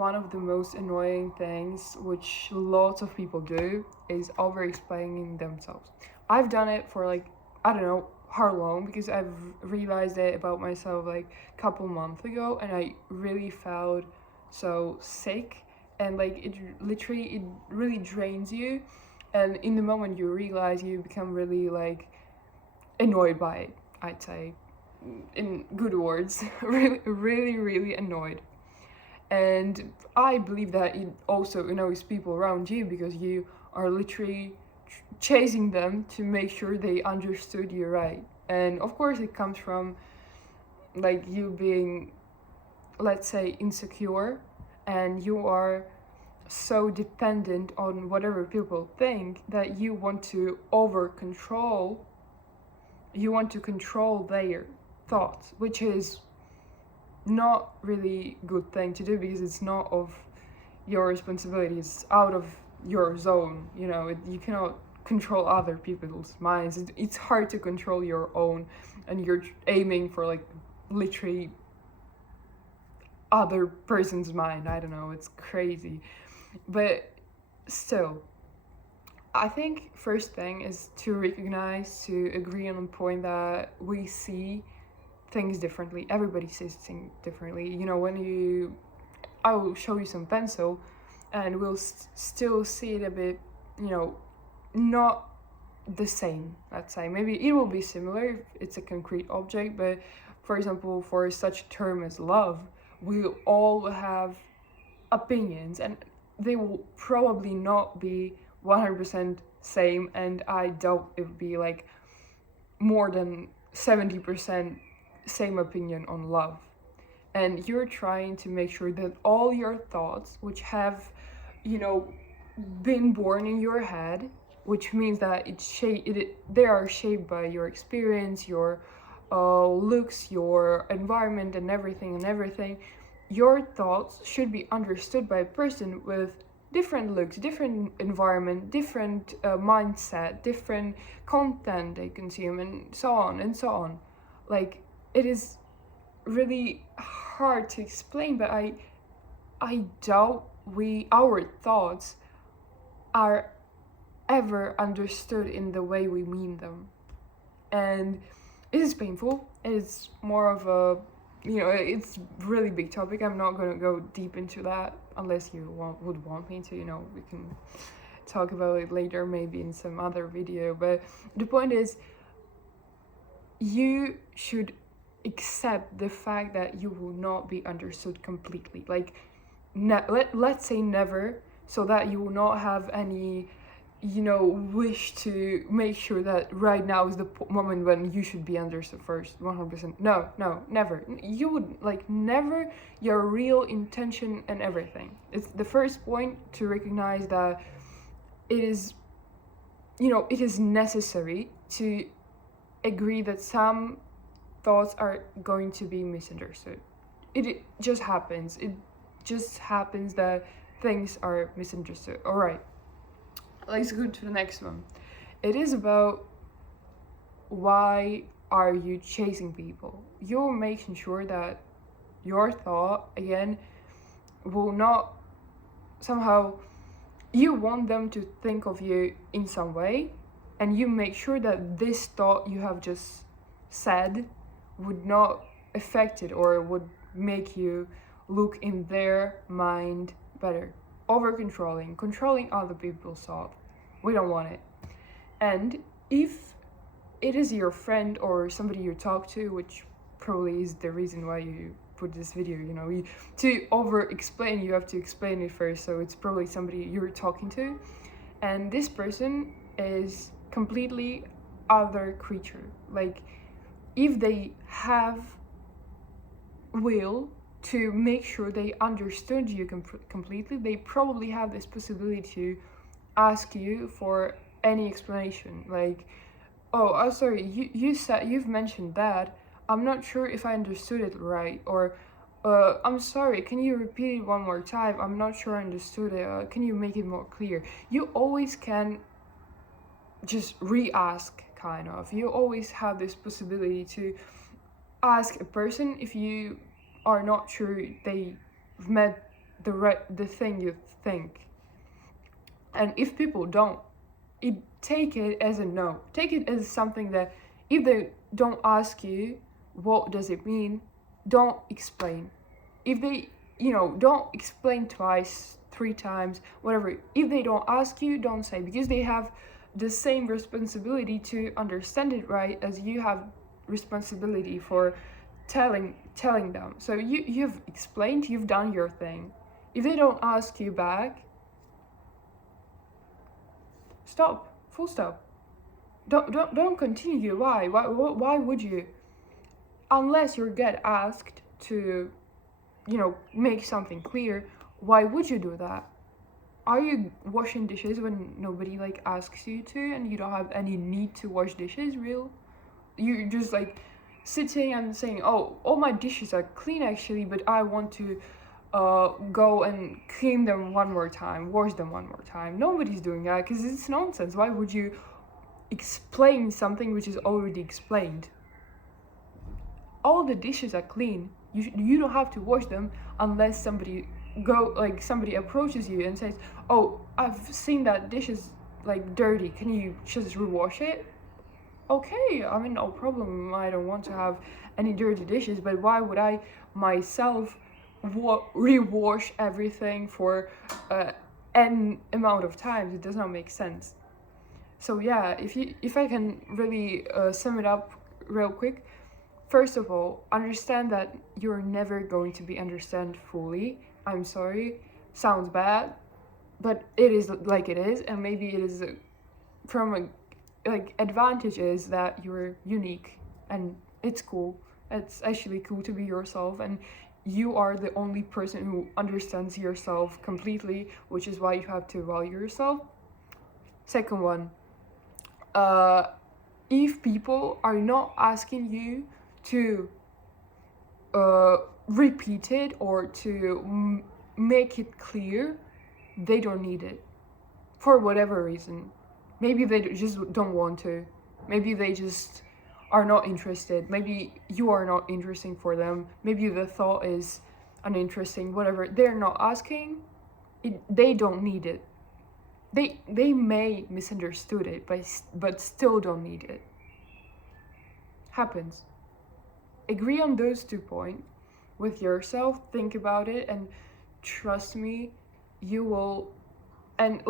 one of the most annoying things which lots of people do is over-explaining themselves. I've done it for like, I don't know how long, because I've realized it about myself like a couple months ago, and I really felt so sick, and like it really drains you, and in the moment you realize, you become really like annoyed by it, I'd say, in good words. Really annoyed. And I believe that it also annoys people around you, because you are literally chasing them to make sure they understood you right. And of course it comes from like you being, let's say, insecure, and you are so dependent on whatever people think that you want to control their thoughts, which is not really good thing to do, because it's not of your responsibility, it's out of your zone. You cannot control other people's minds. It's hard to control your own, and you're aiming for like literally other person's mind. I don't know, it's crazy. But still, I think first thing is to recognize, to agree on a point that we see things differently. Everybody sees things differently. I will show you some pencil, and we'll still see it a bit, not the same, let's say. Maybe it will be similar if it's a concrete object, but for example, for such a term as love, we all have opinions, and they will probably not be 100% same, and I doubt it would be like more than 70% same opinion on love. And you're trying to make sure that all your thoughts, which have been born in your head, which means that they are shaped by your experience, your looks, your environment, and everything. Your thoughts should be understood by a person with different looks, different environment, different mindset, different content they consume, and so on. Like, it is really hard to explain, but I doubt our thoughts are ever understood in the way we mean them. And it is painful. It's more of a, it's really big topic. I'm not going to go deep into that unless you would want me to. We can talk about it later, maybe in some other video. But the point is, you should accept the fact that you will not be understood completely. Like, let's say never, so that you will not have any wish to make sure that right now is the moment when you should be understood first, 100%. No, never. You would never, your real intention and everything. It's the first point to recognize that it is necessary to agree that some thoughts are going to be misunderstood. It just happens. It just happens that things are misunderstood. All right. Let's go to the next one. It is about, why are you chasing people? You're making sure that your thought, again, will not somehow, you want them to think of you in some way, and you make sure that this thought you have just said would not affect it, or would make you look in their mind better. Controlling other people's thought. We don't want it. And if it is your friend or somebody you talk to, which probably is the reason why you put this video, to over-explain, you have to explain it first, so it's probably somebody you're talking to, and this person is completely other creature. Like, if they have will to make sure they understood you completely, they probably have this possibility to ask you for any explanation. Like, oh, sorry, you've mentioned that. I'm not sure if I understood it right. Or, I'm sorry, can you repeat it one more time? I'm not sure I understood it. Can you make it more clear? You always can just re-ask, kind of. You always have this possibility to ask a person if you are not sure they've met the thing you think. And if people don't, take it as a no. Take it as something that if they don't ask you what does it mean, don't explain. If they, don't explain twice, 3 times, whatever. If they don't ask you, don't say, because they have the same responsibility to understand it right as you have responsibility for telling them. So you've explained, you've done your thing. If they don't ask you back, stop. Full stop. Don't continue. Why would you? Unless you get asked to, make something clear, why would you do that? Are you washing dishes when nobody asks you to, and you don't have any need to wash dishes? You're just sitting and saying, oh, all my dishes are clean actually, but I want to go and clean them one more time, wash them one more time. Nobody's doing that because it's nonsense. Why would you explain something which is already explained? All the dishes are clean. You don't have to wash them unless somebody approaches you and says, oh, I've seen that dish is dirty, can you just rewash it? Okay, I mean, no problem. I don't want to have any dirty dishes, but why would I myself rewash everything for n amount of times? It does not make sense. So yeah, if I can really sum it up real quick, first of all, understand that you're never going to be understood fully. I'm sorry, sounds bad, but it is like it is, and maybe it is from advantage is that you're unique, and it's cool. It's actually cool to be yourself, and you are the only person who understands yourself completely, which is why you have to value yourself. Second one, if people are not asking you to repeat it or to make it clear, they don't need it for whatever reason. Maybe they just don't want to. Maybe they just are not interested. Maybe you are not interesting for them. Maybe the thought is uninteresting, whatever. They're not asking. They don't need it. They may misunderstood it, but still don't need it. Happens. Agree on those 2 points with yourself. Think about it, and trust me, you will. And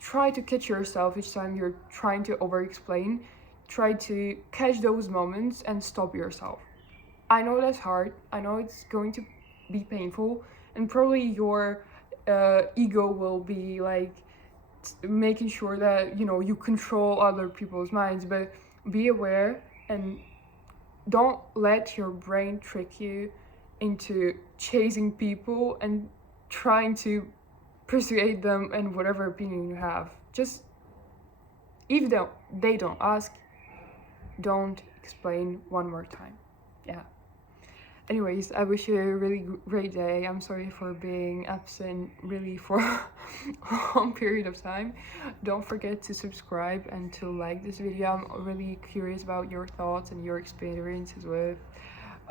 try to catch yourself each time you're trying to over-explain. Try to catch those moments and stop yourself. I know that's hard. I know it's going to be painful, and probably your ego will be making sure that you control other people's minds, but be aware and don't let your brain trick you into chasing people and trying to persuade them and whatever opinion you have. Just if they don't ask, don't explain one more time. Yeah. Anyways, I wish you a really great day. I'm sorry for being absent really for a long period of time. Don't forget to subscribe and to like this video. I'm really curious about your thoughts and your experiences with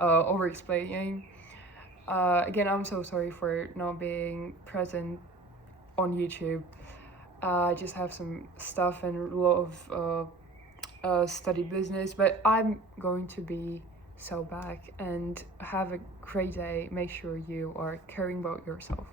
over-explaining. Again, I'm so sorry for not being present on YouTube. I just have some stuff and a lot of study business, but I'm going to be back, and have a great day. Make sure you are caring about yourself.